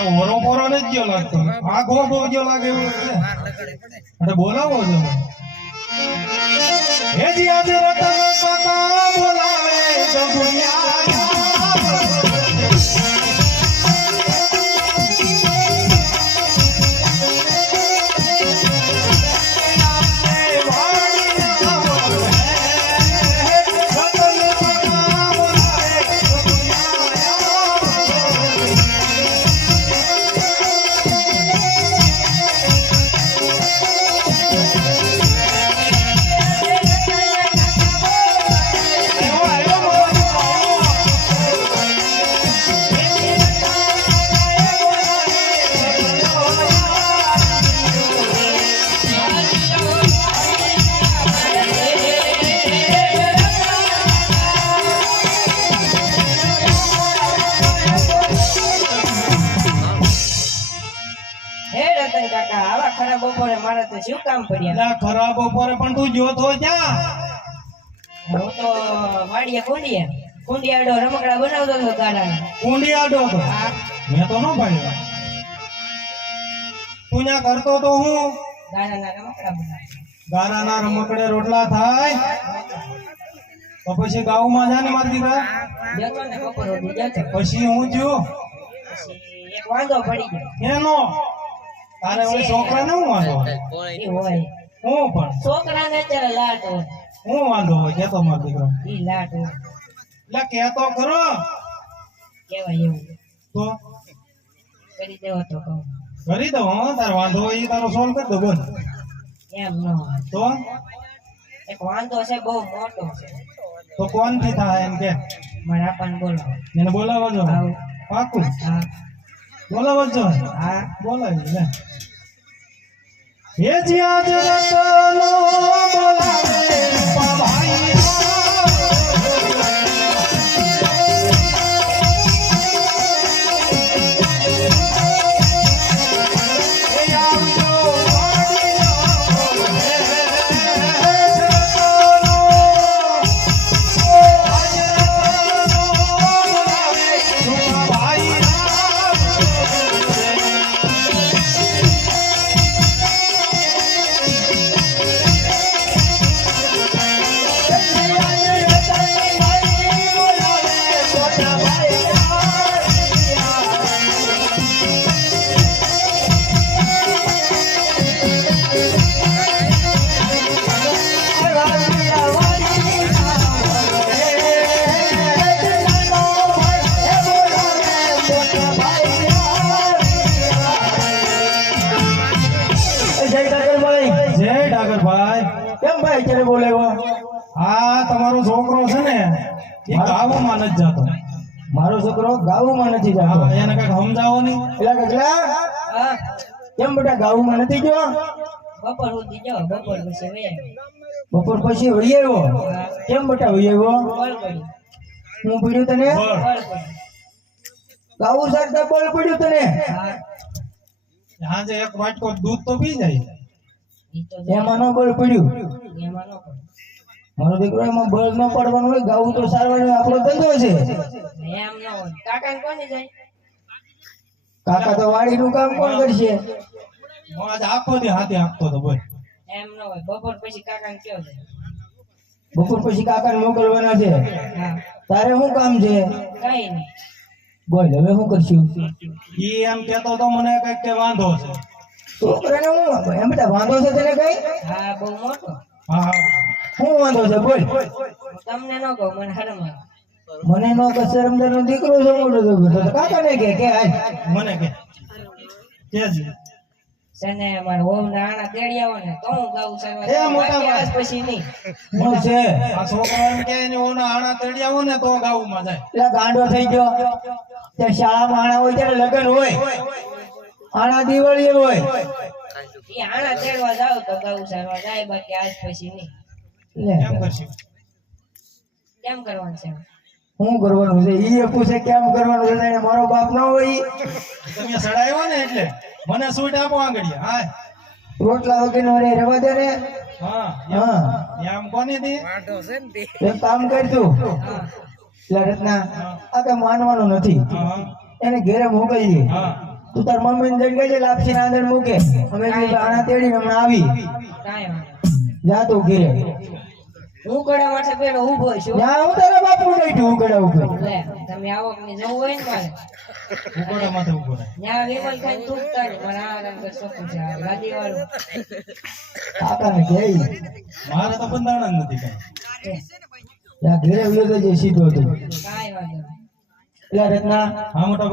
આ ઓરો પોરો ને જ ગયો લાગતો આ ગો ગો ગયો લાગે એવું છે એટલે બોલાવો છો હે જી આજે રતન કાકા બોલાવે તો દુનિયા બપોરે મારે તો શું કામ પડ્યા ખરાબ બપોરે પણ તું જો તો ક્યાં હું તો વાડીએ કુંડિયાડો રમકડા બનાવતો હતો ગાડાના કુંડિયાડો તો મેં તો ન પાડ્યો તું ત્યાં કરતો તો હું ગાડાના રમકડા બનાવતો ગાડાના રમકડે રોટલા થાય તો પછી ગાઉમાં જા ને મારી દીકરા જતો ને બપોર સુધી જતો પછી હું જો પછી એક વાંધો પડી ગયો એનો તારે ઓલી છોકરા ને હું વાંધો એ હોય હું પણ છોકરાને અત્યારે લાટ હોય હું વાંધો હોય કેતો મારો દીકરો ઈ લાટ હોય એટલે કેતો ખરો કેવાય એવું તો કરી દેવો તો કહું કરી દઉં હો તાર વાંધો હોય એ તારો સોલ્વ કરી દો બોલ એમ ન હોય તો એક વાંધો છે બહુ મોટો છે તો કોણ થી થાય એમ કે મારે આપણને બોલો એને બોલાવો છો પાકું હા બોલાવો છો હા બોલાવી લે હે જ્યાં જગતનો બોલાવે ભાઈ હા તમારો છોકરો છે ને એ ગાવામાં નથી જતો મારો છોકરો ગાવુંમાં નથી જતો એને કઈક સમજાવો નહીં હા કેમ બેટા ગાવુંમાં નથી ગયો બપોર સુધી જાઓ બપોર પછી વયા બપોર પછી વહી આવ્યો કેમ બેટા વહી આવ્યો બોલ કરી હું પડ્યું તને બોલ કરી ગાવું સારતા બોલ પડ્યું તને હા આજે એક વાટકો દૂધ તો પી જાય ઈ તો એમાં ન બોલ પડ્યું એમાં ન પડે મારો દીકરો એમાં બળ ન પડવાનું હોય ગાવું તો સારવાનો આપણો ધંધો છે એમ ન હોય કાકા કોને જાય કાકા તો વાડીનું કામ કોણ કરશે હું આજ આખો દી હાથે આપતો તો બોલ એમ ન હોય બપોર પછી કાકા ને કયો જાય બપોર પછી કાકાને મોકલવાના છે હા તારે શું કામ છે કઈ નહીં બોલ હવે શું કરશું ઈ એમ કેતો તો મને કઈક કે વાંધો છે છોકરાને હું એમ બેટા વાંધો છે તને કઈ હા બહુ મોટો હા શું વાંધો છે બોલ હું તમને ન કહું મને હરમ આવે મને નો કસરમદાર નો દીકરો છે મોટો તો કાકાને કે હાલ મને કે કેજે સને મારા હોવ ના આણા તેડી આવો ને તો હું ગાઉં સારવા એ મોટા આજ પછી નહીં શું છે આ છોકરો એમ કે એને ઓના આણા તેડી આવો ને તો ગાઉમાં જાય એટલે ગાંડો થઈ ગયો તે શાળામાં આણા હોય ત્યારે લગ્ન હોય આણા દિવાળી હોય એ આણા તેડવા જાવ તો ગાઉં સારવા જાય બાકી આજ પછી નહીં લે એમ કરશું કેમ કરવાનું છે શું કરવાનું છે ઈ પૂછે કેમ કરવાનું છે એને મારો બાપ ન હોય ઈ. તમે સડાયો ને એટલે મને સૂટ આપો આંગળીયા હા રોટલા વગેરે રે રહેવા દે ને હા હા એમ કોની દી એક કામ કરતું હા એટલે રત્ના આ કઈ માનવાનું નથી હા એને ઘેરે મોકલજે હા તું તાર મમ્મીને જઈને કહેજે લાપસી ના અંદર મૂકે અમે બી આણા તેડીને હમણાં આવી કાંઈ વાંધો જા તું ઘરે હું કડા માટે પેલો ઊભો છું જા હું તારા બાપુ બેઠું હું કડા ઉપર લે તમે આવો કે જવું હોય ને મારે ઉભોડા માથે ઉભો રહે. ત્યાં વિમલ ખાઈને તૂટતા ને મને આ રંગ શોખું છે આ ગાદી વાળું કાકાને કહે મારે તો બંધારણ જ નથી કાંઈ. જા ઘરે ઉયો જજે સીધો તું કાંઈ વાંધો નહીં. એટલે રત્ના હા મોટા